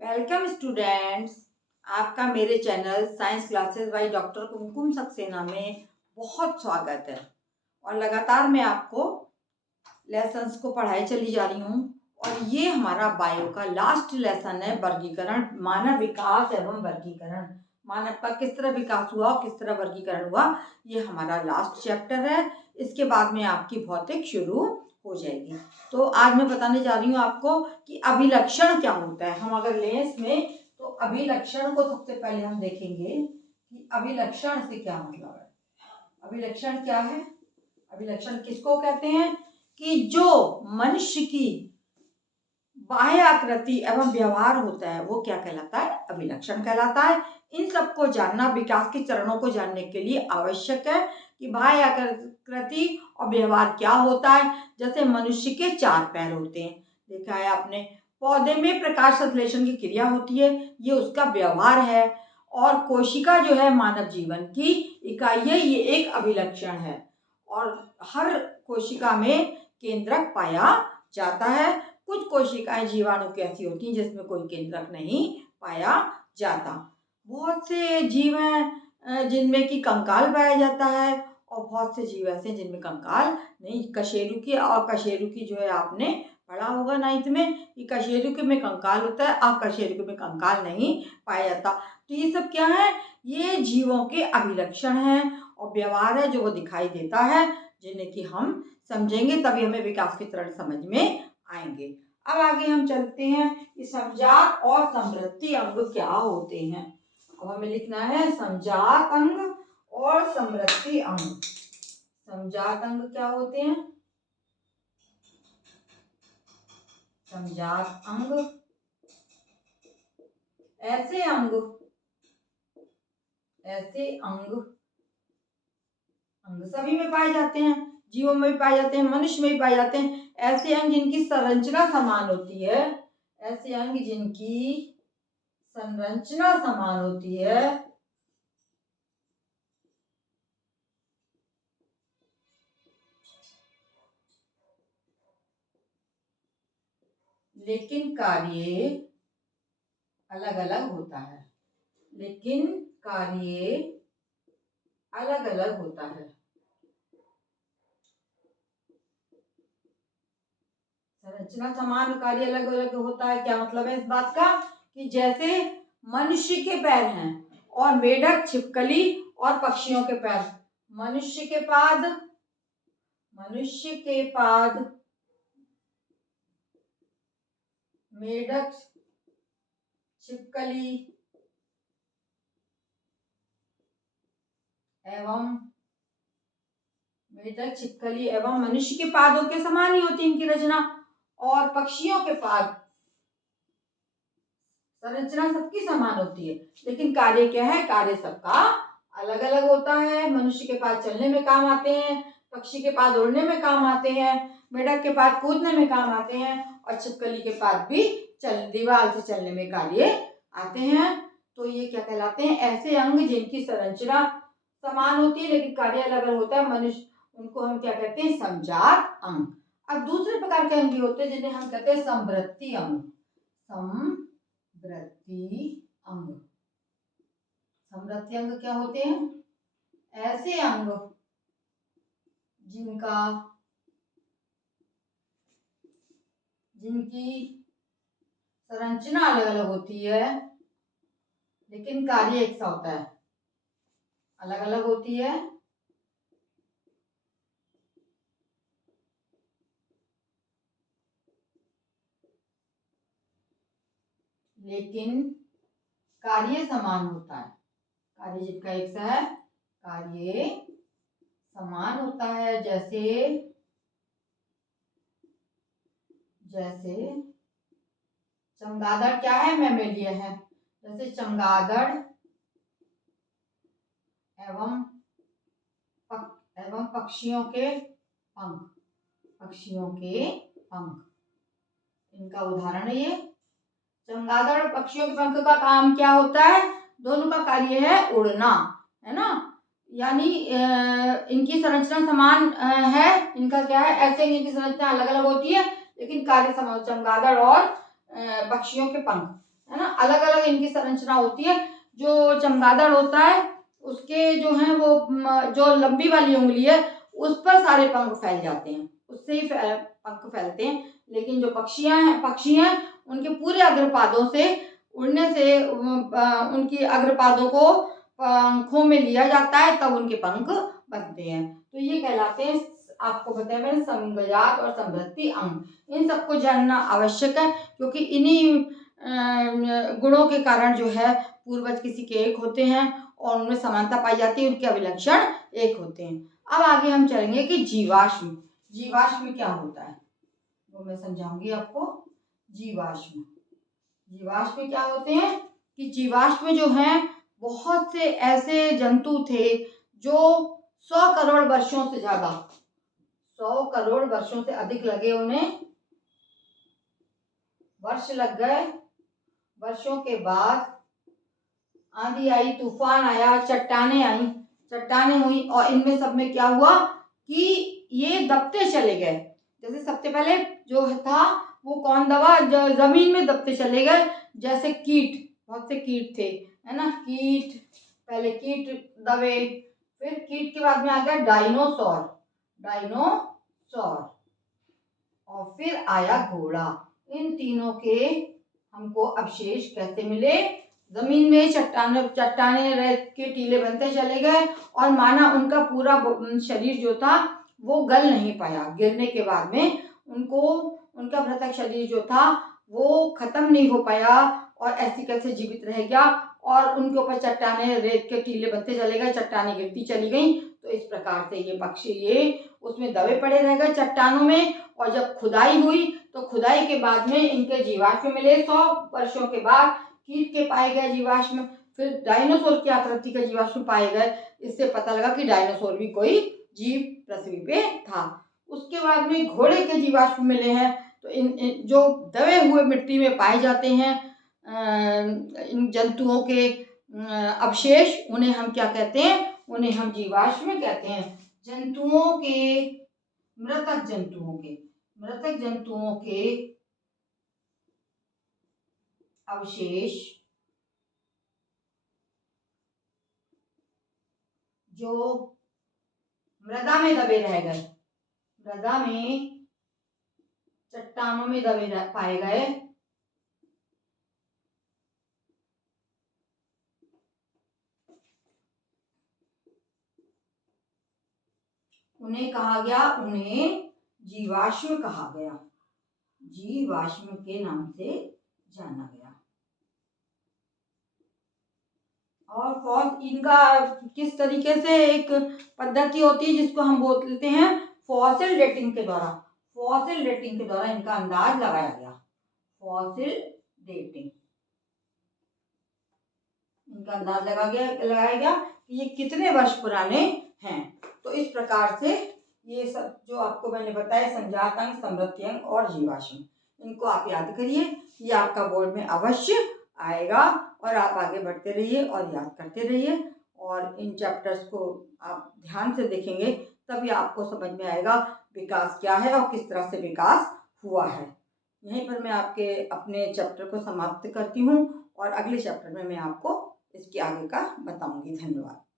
Welcome students. आपका मेरे channel science classes by doctor Kumkum Saxena में बहुत स्वागत है। और लगातार मैं आपको लेसन्स को पढ़ाई चली जा रही हूँ और ये हमारा बायो का लास्ट लेसन है, वर्गीकरण, मानव विकास एवं वर्गीकरण। मानव का किस तरह विकास हुआ और किस तरह वर्गीकरण हुआ, ये हमारा लास्ट चैप्टर है। इसके बाद में आपकी भौतिक शुरू हो जाएगी। तो आज मैं बताने जा रही हूँ आपको कि अभिलक्षण क्या होता है। हम अगर लें इसमें तो अभिलक्षण को सबसे पहले हम देखेंगे कि अभिलक्षण से क्या मतलब है। अभिलक्षण क्या है? अभिलक्षण किसको कहते हैं? कि जो मनुष्य की बाह्य आकृति एवं व्यवहार होता है वो क्या कहलाता है? अभिलक्षण कहलाता है। इन सबको जानना विकास के चरणों को जानने के लिए आवश्यक है कि बाह्य आकृति और व्यवहार क्या होता है। जैसे मनुष्य के 4 पैर होते हैं, देखा है आपने। पौधे में प्रकाश संश्लेषण की क्रिया होती है, ये उसका व्यवहार है। और कोशिका जो है मानव जीवन की इकाई है, ये एक अभिलक्षण है। और हर कोशिका में केंद्रक पाया जाता है। कुछ कोशिकाएं जीवाणु की ऐसी होती हैं जिसमें कोई केंद्रक नहीं पाया जाता। बहुत से जीव हैं जिनमें कि कंकाल पाया जाता है और बहुत से जीव ऐसे जिनमें कंकाल नहीं। कशेरुकी जो है आपने पढ़ा होगा 9th में कि कशेरुकी में कंकाल होता है, अकशेरुकी में कंकाल नहीं पाया जाता। तो ये सब क्या है? ये जीवों के अभिलक्षण हैं और व्यवहार है जो वो दिखाई देता है, जिन्हें कि हम समझेंगे तभी हमें विकास के चरण समझ में आएंगे। अब आगे हम चलते हैं कि समजात और समवृद्धि अंग क्या होते हैं। अब हमें लिखना है समजात अंग और समवृद्धि अंग। समजात अंग क्या होते हैं? समजात अंग ऐसे अंग सभी में पाए जाते हैं, जीवों में भी पाए जाते हैं, मनुष्य में भी पाए जाते हैं। ऐसे अंग जिनकी संरचना समान होती है, ऐसे अंग जिनकी संरचना समान होती है लेकिन कार्य अलग अलग होता है। संरचना समान, कार्य अलग अलग होता है। क्या मतलब है इस बात का? कि जैसे मनुष्य के पैर हैं और मेढक, छिपकली और पक्षियों के पैर। मनुष्य के पाद मेढक, छिपकली एवं मनुष्य के पादों के समान ही होती है इनकी रचना। और पक्षियों के पाद संरचना सबकी समान होती है, लेकिन कार्य क्या है? कार्य सबका अलग अलग होता है। मनुष्य के पाद चलने में काम आते हैं, पक्षी के पाद उड़ने में काम आते हैं, मेढक के पाद कूदने में काम आते हैं और छिपकली के पाद भी दीवार से चलने में कार्य आते हैं। तो ये क्या कहलाते हैं? ऐसे अंग जिनकी संरचना समान होती है लेकिन कार्य अलग अलग होता है मनुष्य, उनको हम क्या कहते हैं? समजात अंग। अब दूसरे प्रकार के अंग होते हैं जिन्हें हम कहते हैं समवृद्धि अंग। समवृद्धि अंग क्या होते हैं? ऐसे अंग जिनकी संरचना अलग अलग होती है लेकिन कार्य एक सा होता है। अलग अलग होती है लेकिन कार्य समान होता है। कार्य जिनका एक सा है, कार्य समान होता है। जैसे चमगादड़ क्या है? मैमेलिया है। जैसे चमगादड़ एवं पक्षियों के पंख इनका उदाहरण है ये। चमगादड़ और पक्षियों के पंख का काम क्या होता है? दोनों का कार्य है उड़ना, है ना। यानी इनकी संरचना समान है। इनका क्या है? ऐसे इनकी संरचना अलग अलग होती है लेकिन कार्य समान। चमगादड़ और पक्षियों के पंख, है ना, अलग अलग इनकी संरचना होती है। जो चमगादड़ होता है उसके जो है वो जो लंबी वाली उंगली है उस पर सारे पंख फैल जाते हैं, उससे ही पंख फैलते हैं। लेकिन जो पक्षी हैं उनके पूरे अग्रपादों से उड़ने से उनकी अग्रपादों को पंखों में लिया जाता है, तब उनके पंख बनते हैं। तो ये कहलाते हैं, आपको बताया मैंने, संज्ञात और समृद्धि अंग। इन सबको जानना आवश्यक है, क्योंकि इन्हीं गुणों के कारण जो है पूर्वज किसी के एक होते हैं और उनमें समानता पाई जाती है, उनके अभिलक्षण एक होते हैं। अब आगे हम चलेंगे कि जीवाश्म। जीवाश्म क्या होता है वो मैं समझाऊंगी आपको। जीवाश्म क्या होते हैं कि जीवाश्म जो हैं बहुत से ऐसे जंतु थे जो 100 करोड़ वर्षों से ज्यादा, 100 करोड़ वर्षों से अधिक लगे, उन्हें वर्ष लग गए। वर्षों के बाद आंधी आई, तूफान आया, चट्टानें हुई और इनमें सब में क्या हुआ कि ये दबते चले गए। जैसे सबसे पहले जो था वो कौन दबा, जमीन में दबते चले गए। जैसे कीट, बहुत से कीट थे, है ना, पहले कीट दबे, फिर कीट के बाद में आ गया डायनासोर और फिर आया घोड़ा। इन तीनों के हमको अवशेष कैसे मिले? जमीन में चट्टाने रेत के टीले बनते चले गए और माना उनका पूरा शरीर जो था वो गल नहीं पाया। गिरने के बाद में उनका मृतक शरीर जो था वो खत्म नहीं हो पाया और ऐसे कैसे जीवित रह गया और उनके ऊपर चट्टाने रेत के टीले बनते चले गए, चट्टाने गिरती चली गई। तो इस प्रकार से ये पक्षी ये उसमें दबे पड़े रह गए चट्टानों में। और जब खुदाई हुई तो खुदाई के बाद में इनके जीवाश्म मिले। 100 वर्षों के बाद कीट के पाए गए जीवाश्म, फिर डायनासोर की आकृति के जीवाश्म पाए गए। इससे पता लगा कि डायनासोर भी कोई जीव पृथ्वी पे था। उसके बाद में घोड़े के जीवाश्म मिले हैं। तो इन जो दबे हुए मिट्टी में पाए जाते हैं इन जंतुओं के अवशेष, उन्हें हम क्या कहते हैं? उन्हें हम जीवाश्म कहते हैं। मृतक जंतुओं के अवशेष जो मृदा में दबे रह गए, मृदा में चट्टानों में दबे पाए गए, उन्हें जीवाश्म कहा गया। जीवाश्म के नाम से जाना गया। और इनका किस तरीके से एक पद्धति होती है जिसको हम बोलते हैं फॉसिल डेटिंग के द्वारा इनका अंदाज लगाया गया। फॉसिल डेटिंग, इनका अंदाज लगाया गया कि ये कितने वर्ष पुराने हैं। तो इस प्रकार से ये सब जो आपको मैंने बताया, संजात अंग, समृद्धि अंग और जीवाश्म, इनको आप याद करिए। ये आपका बोर्ड में अवश्य आएगा और आप आगे बढ़ते रहिए और याद करते रहिए। और इन चैप्टर्स को आप ध्यान से देखेंगे तभी आपको समझ में आएगा विकास क्या है और किस तरह से विकास हुआ है। यहीं पर मैं अपने चैप्टर को समाप्त करती हूँ और अगले चैप्टर में मैं आपको इसके आगे का बताऊंगी। धन्यवाद।